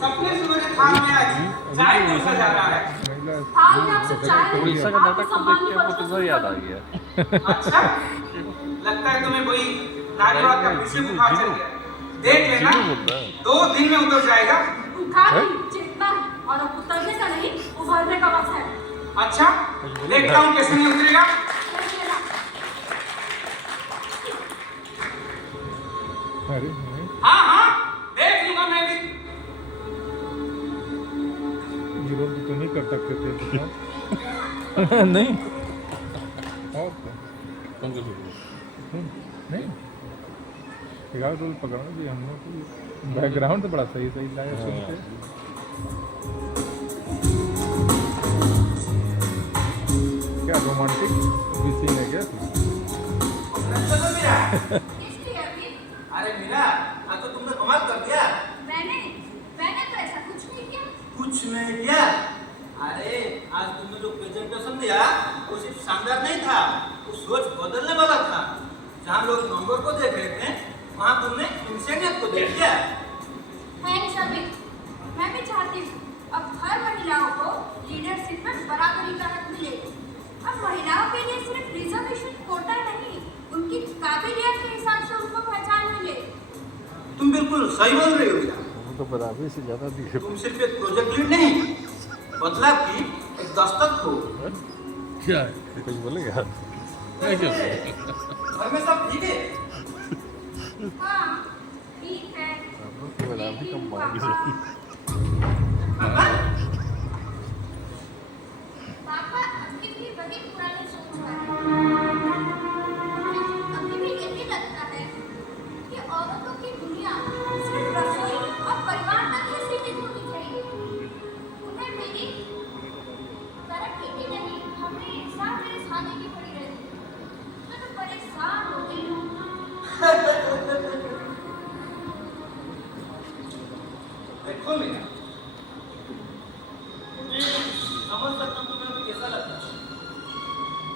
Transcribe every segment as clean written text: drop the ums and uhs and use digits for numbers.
सपने से मेरे थाल में आज चाय परोसा जा रहा है। थाल में आपसे चाय नहीं, उड़ीसा का नाटक को देख के वो किधर याद आ गया। अच्छा, लगता है तुम्हें वही नारीवाद का विषय बुखार चल गया। देख लेना, 2 दिन में उतर जाएगा। बुखार नहीं, चेतना है, और अब उतरने का नहीं, उभरने का वक्त है। अच्छा, देखता हूँ कैसे नहीं उतरेगा। अरे हाँ हाँ, देख लूंगा मैं भी। विरोध तो नहीं कर सकते थे तो नहीं और क्या? नहीं फिलहाल रोल पकड़ना भी हम लोग को बैकग्राउंड तो बड़ा सही सही लगा सुनते। क्या रोमांटिक भी सीन है क्या? चलो मेरा। किसकी है अभी? अरे मीरा, आज तो तुमने कमाल कर दिया। मैंने तो ऐसा कुछ नहीं किया। कुछ नहीं किया। अरे आज तुमने जो प्रेजेंटेशन दिया वो सिर्फ शानदार नहीं था, वो सोच बदलने वाला था। जहाँ लोग नंबर को देख रहे थे वहाँ तुमने इंसानियत को देख लिया। थैंक्स अभी। मैं भी चाहती हूँ अब हर महिलाओं को लीडरशिप में बराबरी का हक मिले। अब महिलाओं के लिए सिर्फ रिजर्वेशन कोटा नहीं, उनकी काबिलियत के हिसाब से उनको पहचान मिले। तुम बिल्कुल सही बोल रही हो मीरा। वो तो बराबरी से ज्यादा दिखे। तुम सिर्फ एक प्रोजेक्ट लीड नहीं, बदलाव की एक दस्तक हो। क्या है? कुछ बोलेगा? क्या घर में सब ठीक है? हाँ, ठीक है। बराबरी कम मांगी पापा अभी भी वही पुरानी सोच है। अभी भी यही लगता है कि औरतों की दुनिया सिर्फ रसोई और परिवार तक ही सीमित होनी चाहिए। उन्हें मेरी तरह खेती नहीं, हमेशा मेरे सामने की पड़ी रहती। मैं तो परेशान हो गई हूँ। देखो मीरा, मैं समझ सकता हूँ तुम्हें अभी कैसा लगता है,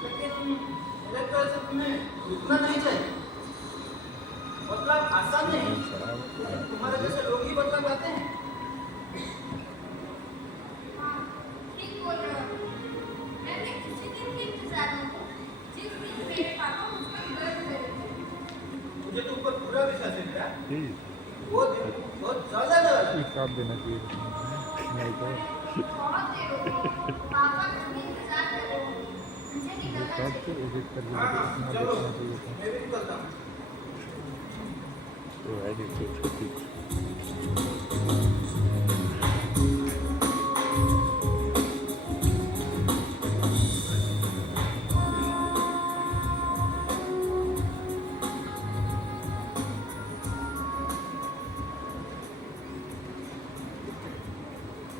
लेकिन मेरे ख्याल से तुम्हें रुकना नहीं चाहिए। बदलाव आसान नहीं, तुम्हारे जैसे लोग ही बदलाव लाते हैं। हाँ, ठीक बोल रहे हो। मैं भी किसी दिन की इंतजार में हूँ, जिस दिन मेरे पापा मुझ पर गर्व करेंगे। मुझे तुम पर पूरा विश्वास है मीरा। ठीक वो दिन बहुत जल्द आने वाला है। साथ देना चाहिए नहीं तो बहुत देर हो गई। पापा कभी इंतजार कर रहे हो। मुझे निकलना साथ चाहिए। से एडिट करके हाँ, देखना चलो, देखना चाहिए था। मैं भी निकलता हूँ। तो है कि छोटी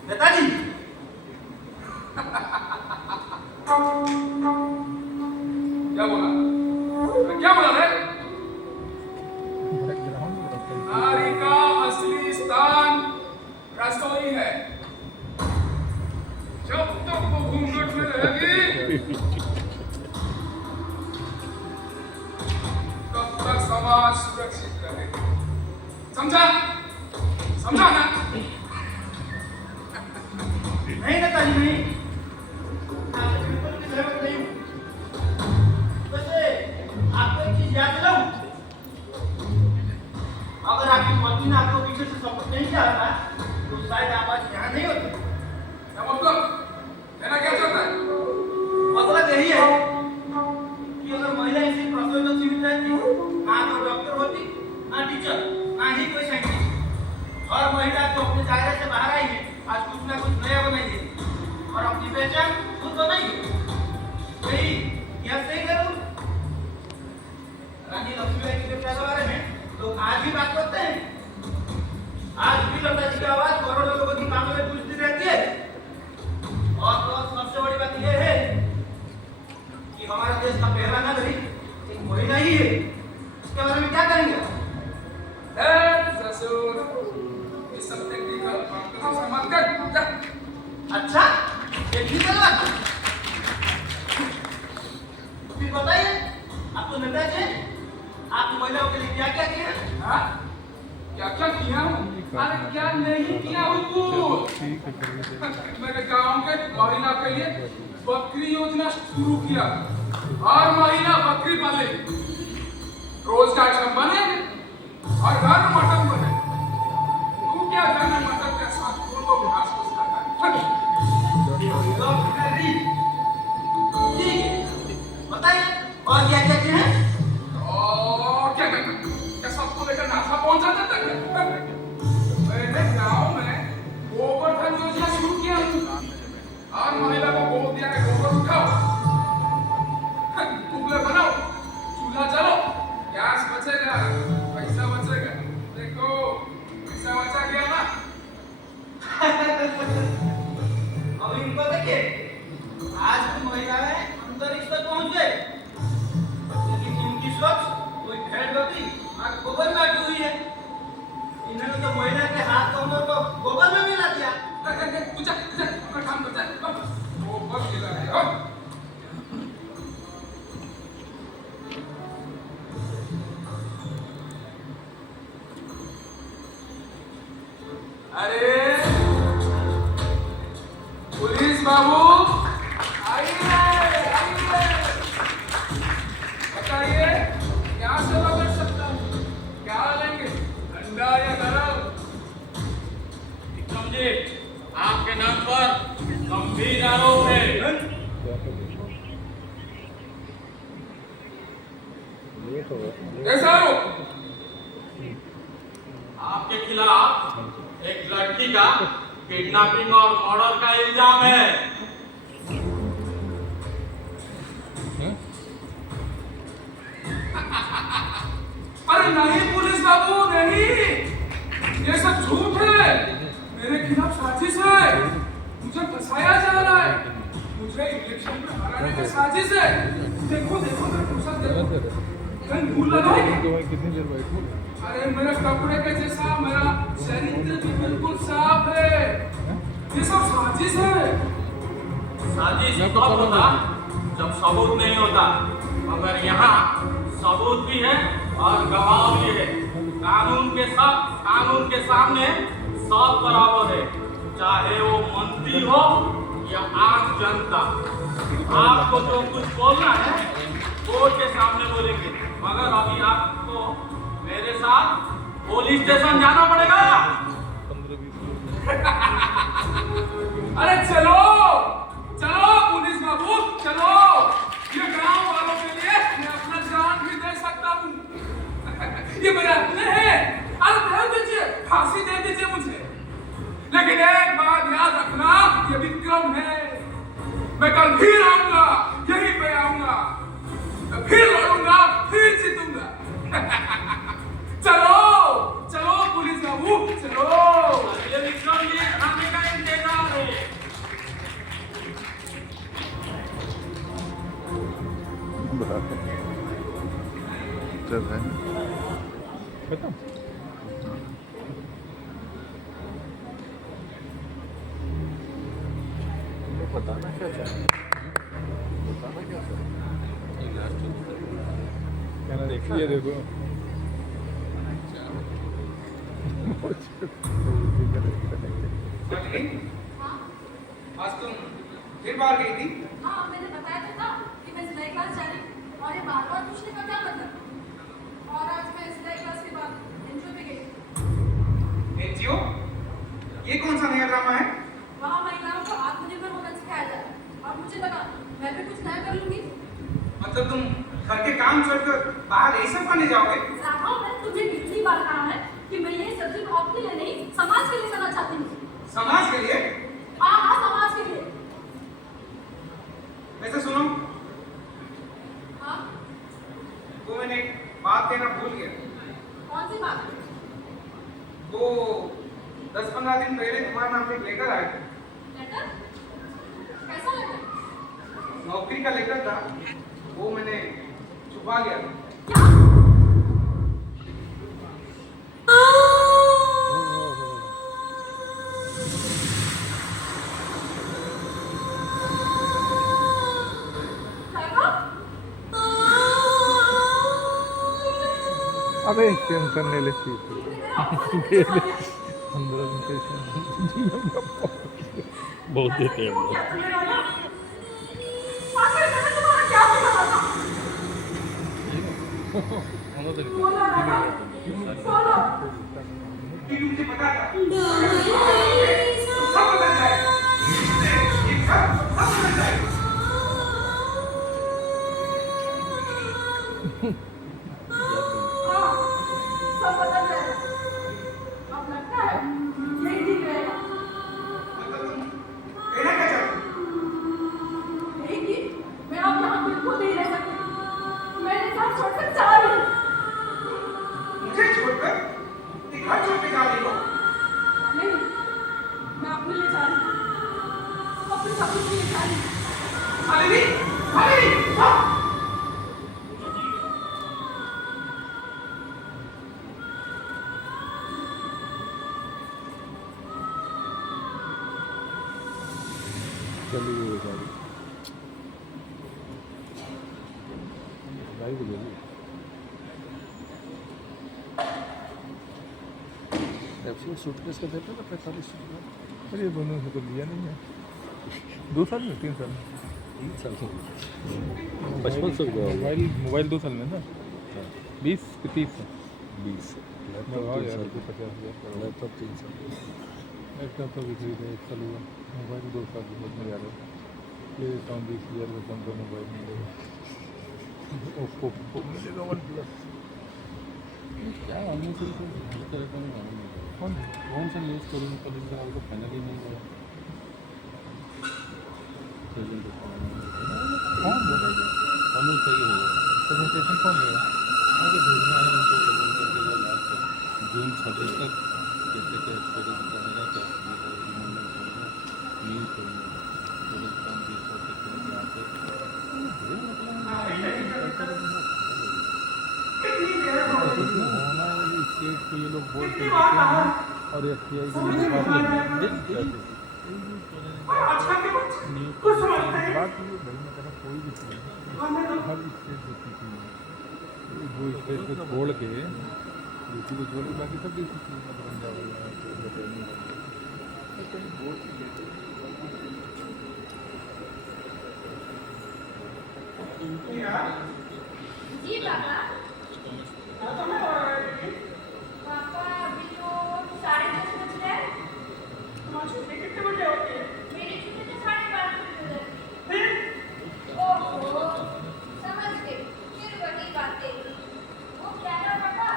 नेताजी, क्या बोला? क्या बोला रे? बैकग्राउंड बड़ा सही नारी का असली स्थान रसोई है। जब तक वो घूंघट में रहेगी तब तक समाज सुरक्षित रहेगा। समझा? समझा ना? नहीं नेताजी नहीं, आपसे बिल्कुल भी सहमत नहीं हूँ। वैसे आपको एक चीज याद दिलाऊं, अगर आपकी पत्नी ने आपको पीछे से सपोर्ट नहीं किया था तो शायद आप आज यहाँ नहीं होते। क्या मतलब? कहना क्या चाहता है? मतलब यही है कि अगर महिलाएं सिर्फ रसोई तक सीमित रहती ना तो डॉक्टर होती, ना टीचर, ना ही कोई साइंटिस्ट। और महिला जो अपने दायरे से बाहर आई है आज कुछ ना कुछ नया बनाइए और अपनी पहचान खुद बनाइए। यही यह सही जरूर। रानी लक्ष्मीबाई के पैदावार में लोग आज भी बात करते हैं। आज भी लता जी की आवाज करोड़ों लोगों की कानों में गूंजती रहती है। और तो सबसे बड़ी बात यह है कि हमारे देश का पहला नागरिक एक महिला ही है। इसके बारे में क्या कहेंगे? ससुर, इस सत्य की कल्पना मत कर। जा। अच्छा, ये ठीक है बात। फिर बताइए, आप तो नेता जी, आप महिलाओं के लिए क्या क्या किया? हाँ? क्या क्या किया हूँ? अरे क्या नहीं किया हूँ कुछ। ठीक है करिए। मेरे गांव के महिला के लिए बकरी योजना शुरू किया। हर महीना बकरी पाले, रोज का आइटम बने और घर मटन बने। तू क्या जाने मटन के साथ कौन को घास फूस खाता है? डॉक्टरी ठीक है, बताइए और क्या कहते हैं? और क्या करना? क्या सबको लेकर नासा पहुंचा देता है? मैंने गांव में गोवर्धन योजना शुरू किया हूँ। हर महिला को गोद दिया है, गोबर उठाओ, टुकड़े बनाओ, चूल्हा जलाओ, गैस बचेगा, पैसा बचेगा। देखो पैसा बचा गया ना। अब इनको देखिए, आज की महिलाएं अंतरिक्ष तक पहुंच गए, लेकिन इनकी सोच कोई भेड़ बकरी और गोबर में अटकी हुई है। इन्होंने तो महिला के हाथ कमर को गोबर में मिला दिया। तू जा, अपना काम कर जा। गोबर मिला है हो। अरे पुलिस बाबू, आइए आइए, बताइए क्या सेवा कर सकता हूँ? क्या लेंगे, ठंडा या गरम? विक्रम जी, आपके नाम पर गंभीर आरोप है। कैसा आरोप? आपके खिलाफ एक लड़की का किडनैपिंग और मर्डर का इल्जाम है। अरे नहीं पुलिस बाबू, नहीं, ये सब झूठ है। मेरे खिलाफ साजिश है, मुझे फंसाया जा रहा है, मुझे इलेक्शन में हराने की साजिश है। देखो देखो मेरे फुर्सत देखो, कहीं भूल लगा है क्या? कितनी देर बैठो? अरे मेरे कपड़े के जैसा मेरा चरित्र भी बिल्कुल साफ है। ये सब साजिश है। साजिश तब होता जब सबूत नहीं होता, मगर यहाँ सबूत भी है और गवाह भी है। कानून के सामने सब बराबर है, चाहे वो मंत्री हो या आम जनता। आपको जो कुछ बोलना है कोर्ट के सामने बोलेंगे, मगर अभी आपको मेरे साथ पुलिस स्टेशन जाना पड़ेगा। अरे चलो चलो पुलिस बाबू, चलो। ये गांव वालों के लिए मैं अपना जान भी दे सकता हूँ। ये मेरे अपने हैं। अरे दे दीजिए, फांसी दे दीजिए मुझे, लेकिन एक बात याद रखना, ये विक्रम है। मैं कल फिर आऊंगा, यहीं पे आऊंगा, मैं फिर लड़ूंगा, फिर जीतूंगा। चलो चलो पुलिस बाबू, चलो। ये विक्रम जी खाने का इंतजार है। चल रहा है खत्म। बताना क्या चाहे, बताना क्या चाहे। कहना देखिए, देखो हाँ आज तुम फिर बाहर गई थी? हाँ, मैंने बताया तो था कि मैं सिलाई क्लास जा रही हूँ, और ये बार बार पूछने का क्या मतलब? और आज मैं सिलाई क्लास के बाद एनजीओ पे गई। एनजीओ? ये कौन सा नया ड्रामा है? वहाँ महिलाओं को आत्मनिर्भर होना सिखाया जा रहा है, और मुझे लगा मैं भी कुछ नया कर लूंगी। मतलब तुम घर के काम छोड़कर बाहर यही सब करने जाओगे? राघव, मैंने तुझे कितनी बार कहा है कि मैं ये सब सिर्फ अपने लिए नहीं, समाज के लिए करना चाहती हूँ। समाज के लिए? हाँ हाँ, समाज के लिए। वैसे सुनो, हाँ, तो मैंने एक बात कहना भूल गया। कौन सी बात? वो 10-15 दिन पहले तुम्हारे नाम पे एक लेटर आया था। लेटर? कैसा लेटर? नौकरी का लेटर था, वो मैंने छुपा लिया। क्या? अबे टेंशन नहीं लेती अंदर बहुत देते हैं वो। आखिर मैंने तुम्हारा क्या बिगाड़ा था? बोलो। कि मुझे पता था तो सब बदल जाएगा। ये सब बदल जाएगा। हाँ, सब बदल जाएगा। अब लगता है यही ठीक रहेगा। कहना क्या चाहते हो? यही कि मैं अब यहाँ बिल्कुल नहीं रह सकती। मैंने सब छोड़कर जा रही हूँ। मुझे छोड़कर ये घर छोड़ के जा रही हो? नहीं, मैं अपने लिए जा रही हूँ। अपने सपनों के लिए जा रही हूँ। मालिनी, मालिनी, हाँ। चली गई गाड़ी गाड़ी को ले ली एक्चुअली सूटकेस का देते ना 45 रुपये। अरे दोनों से तो लिया नहीं है 2 साल में 3 साल में 3 साल में 55 रुपये हो गया। मोबाइल 2 साल में ना 20 कि 30 है 20 लगाओ लैपटॉप 3 यार साल 50,000 लैपटॉप 3 साल लैपटॉप तो भी खरीदा 1 साल हुआ मोबाइल 2 साल में जा रहा ले लेता हूँ 20,000 का कम का मोबाइल मिलेगा ओप्पो मिलेगा OnePlus क्या हमने सिर्फ हर तरह का मालूम नहीं कौन सा यूज़ करूँ कभी का आपको फाइनल ही नहीं हुआ हाँ हम सही हो गया प्रेजेंटेशन कौन देगा आगे भेजना है उनको प्रेजेंट करके वो लास्ट जून 26 तक कैसे क्या एक्सपीरियंस बनेगा क्या रिमूवमेंट होगा न्यूज करूँगा थोड़े काम भी कर सकते हैं यहाँ पे होना है कि स्टेट पे ये लोग बोलते हैं और FCI की आजकल के बच्चे कुछ समझते हैं। बात ये भाई मैं कह रहा कोई भी चीज़ हर स्टेट देखी चाहिए वो स्टेट को छोड़ के यूपी को छोड़ के बाकी सब देखी चाहिए मतलब जी पापा। पापा अभी तो 10:30 बज रहे हैं। तुम्हारी छुट्टी कितने बजे होती है? मेरी छुट्टी तो 5:30 बजे है। फिर ओहो, समझ गई। फिर वही बातें। वो क्या था पापा?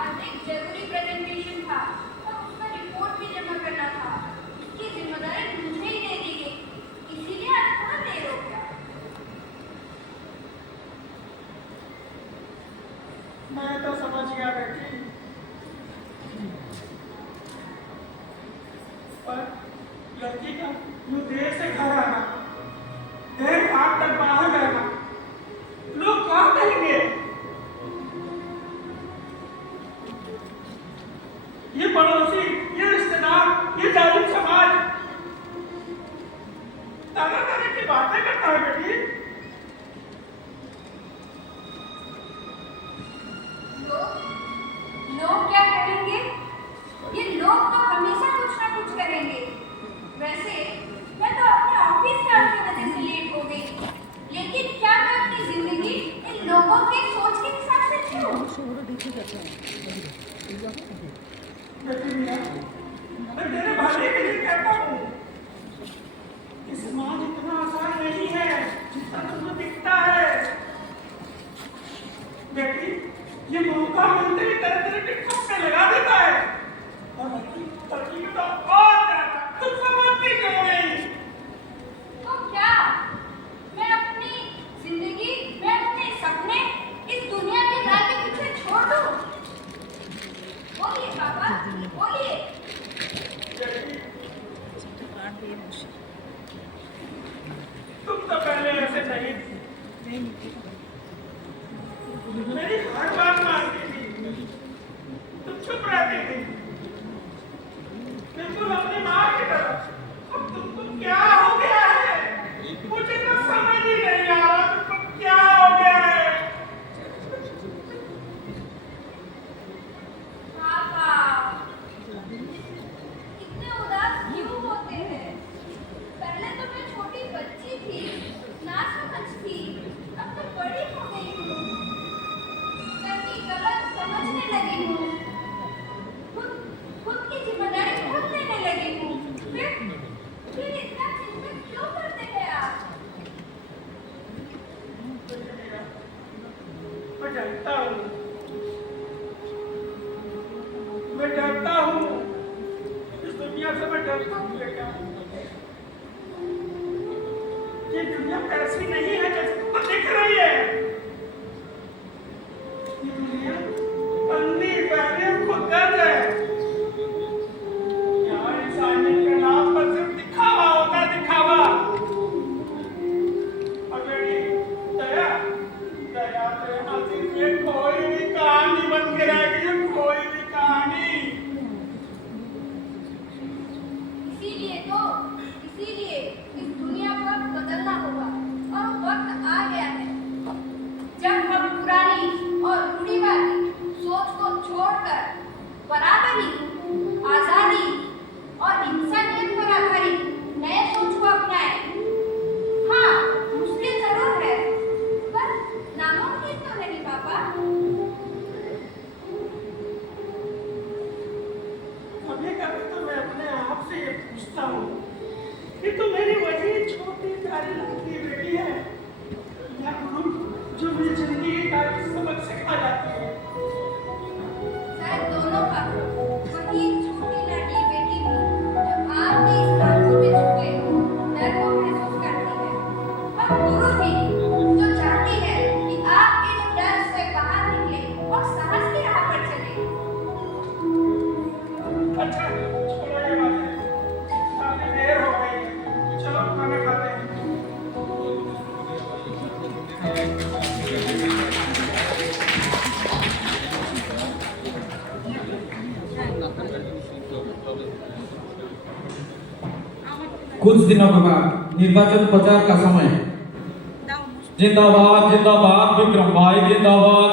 आज एक जरूरी प्रेजेंटेशन था और उसका रिपोर्ट भी जमा करना था। इसकी जिम्मेदारी मुझे ही दे दी गई। इसीलिए आज थोड़ा देर हो गया। मैं तो समझ गया बेटी, पर लड़की का यूं देर से घर आना, देर रात तक बाहर रहना, लोग क्या कहेंगे? ये पड़ोसी, ये रिश्तेदार, ये जालिम समाज तरह-तरह की बातें करता है बेटी। लोग क्या करेंगे? ये लोग तो हमेशा कुछ ना कुछ करेंगे। वैसे मैं तो अपने ऑफिस काम की वजह से लेट हो गई, लेकिन क्या मैं अपनी जिंदगी इन लोगों की सोच के हिसाब से जीऊं? बेटी मियां, मैं तेरे भले के लिए कहता हूँ कि समाज इतना आसान नहीं है जितना तुमको दिखता है। बेटी, ये मौका मिलते ही तरह तरह के खप्पे लगा देता है और लड़की तो और ज्यादा तुम समझती क्यों नहीं? तो क्या मैं अपनी जिंदगी, मैं अपने सपने इस दुनिया के राह के पीछे छोड़ दूं? बोलिए पापा, बोलिए। तुम तो पहले ऐसे नहीं थी। मेरी हर बात मानती थी, तुम चुप रहती थी, बिल्कुल अपनी माँ की तरह। अब तुमको क्या हो गया है? मुझे तो समझ ही नहीं आ रहा तुमको क्या हो गया है। पापा, दुनिया से मैं डरता हूँ बेटा। ये दुनिया ऐसी नहीं है जैसे तुमको दिख रही है। ये दुनिया अन्नी बहरे खुदगर्ज है। यहाँ इंसानियत के नाम पर सिर्फ दिखावा होता है, दिखावा। और बेटी दया दया तो यहाँ सिर्फ ये कोई भी कहानी बन के रहेगी, ये कोई भी कहानी। इसीलिए इस दुनिया को अब बदलना होगा और वक्त आ गया है जब हम पुरानी और रूढ़िवादी सोच को छोड़कर बराबरी, आजादी और इंसानियत पर आधारित नए सोच को अपनाएं। हाँ, मुश्किल जरूर है पर नामुमकिन तो नहीं पापा। कभी कभी तो मैं अपने आप से ये पूछता हूँ कि तू मेरी वही छोटी प्यारी लड़की बेटी है या गुरु जो मुझे जिंदगी का एक सबक सिखा जाती है। शायद दोनों का वही छोटी लाडली बेटी भी जो आपके इस आंसू में छुपे डर को महसूस करती है और गुरु भी जो चाहती है कि आप इस डर से बाहर निकले और साहस की राह पर चले। अच्छा छोड़ो ये बातें, काफी देर हो गई है, चलो खाना खाते हैं। कुछ दिनों के बाद निर्वाचन प्रचार का समय। जिंदाबाद जिंदाबाद विक्रम भाई जिंदाबाद।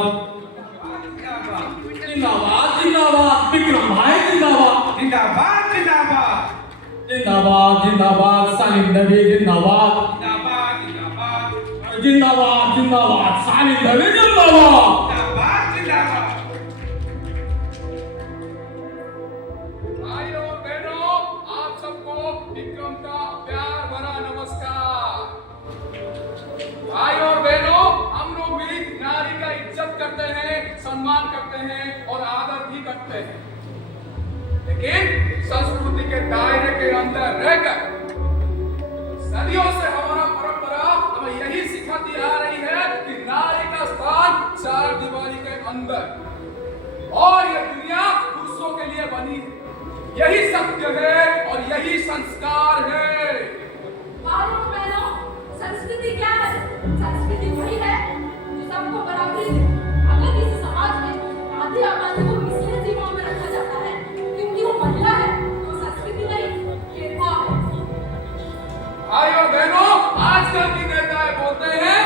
जिंदाबाद जिंदाबाद विक्रम भाई जिंदाबाद। जिंदाबाद जिंदाबाद जिंदाबाद जिंदाबाद सालिम नबी जिंदाबाद। जिंदाबाद जिंदाबाद जिंदाबाद जिंदाबाद सालिम नबी जिंदाबाद। जिंदाबाद जिंदाबाद। भाइयों बहनों, आप सबको विक्रम का प्यार भरा नमस्कार। भाइयों और बहनों, हम लोग भी नारी का इज्जत करते हैं, सम्मान करते हैं और आदर भी करते हैं, लेकिन संस्कृति के दायरे के अंदर रहकर सदियों से हमारा परंपरा हमें यही सिखाती आ रही है कि नारी का स्थान चार दीवारी के अंदर और यह दुनिया पुरुषों के लिए बनी है। यही सत्य है और यही संस्कार है। भाइयों बहनों, संस्कृति क्या है? संस्कृति वही है जो सबको बराबरी दे। अगर किसी समाज में आधी आबादी को इसलिए सीमाओं में रखा जाता है क्योंकि वो महिला है, तो संस्कृति नहीं, भेदभाव है। भाइयों बहनों, आजकल की नेताएं बोलते हैं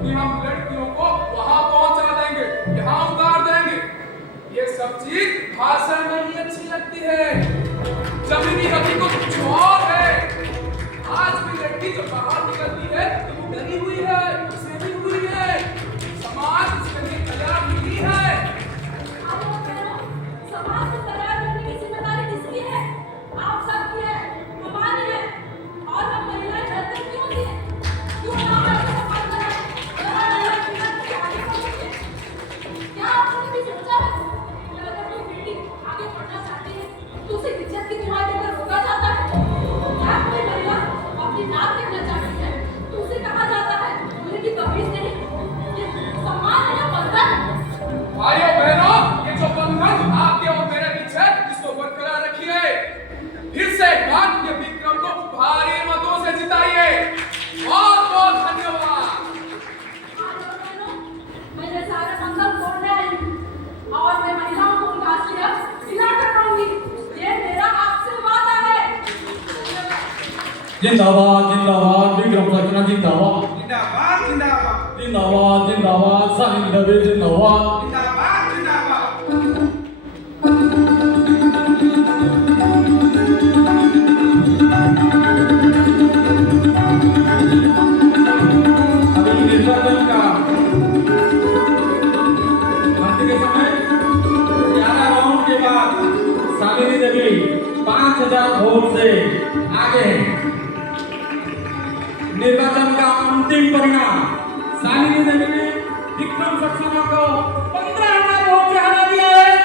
कि हम लड़कियों को वहां पहुंचा देंगे, यहाँ उतार देंगे। ये सब चीज भाषा में ही अच्छी लगती है, जमीनी हकीकत कुछ और है। आज भी लड़की जो बाहर निकलती है तो वो डरी हुई है, सहमी हुई है। समाज इसके लिए तैयार नहीं है। भाइयों बहनों, समाज को तैयार करने की जिम्मेदारी किसकी है? आप सबकी है, हमारी है। और हम महिलाएं डरते क्यों होती हैं? क्यों ना हम समाज बनाएं? हमारी महिलाएं जीवन के आगे बढ़ेंगे। क्या आपने कभी सोचा है कि अगर कोई बेटी आगे बढ़ना चाहती है तो उसे इज्जत की दुआ देकर रोका जाता है? क्या कोई महिला अपनी नाक देखना चाहती है तो उसे कहा जाता है बोले कि तमीज नहीं? ये सम्मान है या बंधन? भाइयों बहनों, ये जो बंधन आपके और मेरे बीच है, इसको बरकरार रखिए। फिर से एक बार ये विक्रम को भारी मतों से जिताइए। बहुत बहुत धन्यवाद। भाइयों बहनों, मैं ये सारे बंधन तोड़ने आई हूँ और मैं महिलाओं को उनका असलियत दिलाकर रहूंगी। ये मेरा आपसे वादा है। जिंदाबाद जिंदाबाद विक्रम सचना जिंदाबाद। जिंदाबाद जिंदाबाद जिंदाबाद जिंदाबाद सालिम नबी जिंदाबाद। जिंदाबाद जिंदाबाद। अभी निर्वाचन का अंत के समय 11 राउंड के बाद सालिनी देवी 5000 वोट से आगे हैं। निर्वाचन का अंतिम परिणाम सालिनी देवी ने विक्रम सक्सेना को 15,000 वोट से हरा दिया है।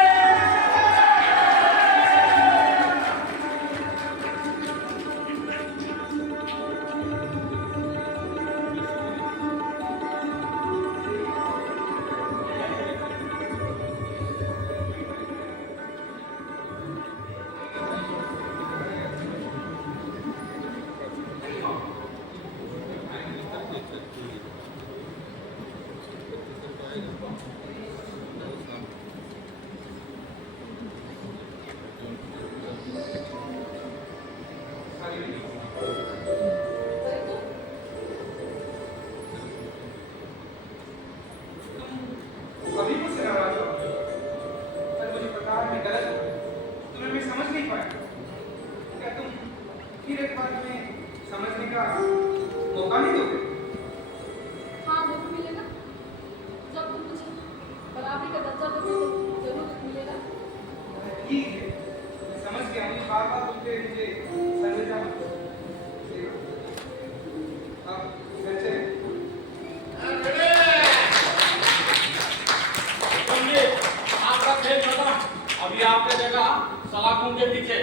फिर एक बार में समझने का मौका नहीं दोगे? हाँ जरूर मिलेगा। जब तुम मुझे बराबरी का दर्जा दोगे तो जरूर मिलेगा। ठीक है, मैं समझ गया हूँ। बार बार बोलते मुझे शैलजा मत करो। अब घर चले। समझे, आपका खेल खत्म। अभी आपकी जगह सलाखों के पीछे।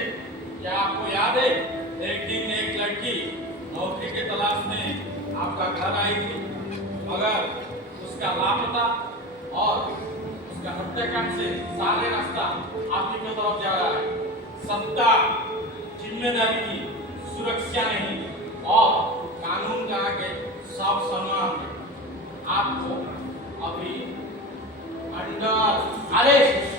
क्या आपको याद है, एक दिन एक लड़की नौकरी के तलाश में आपका घर आई थी, मगर उसका लापता और उसका हत्याकांड से सारे रास्ता आप ही की तरफ जा रहा है। सत्ता, जिम्मेदारी की सुरक्षा नहीं और कानून का आगे सब सम्मान है। आपको अभी अंडर अरेस्ट।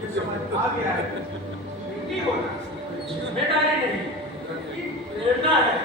ये समझ आ गया है। नहीं होना, जिम्मेदारी नहीं, प्रेरणा है।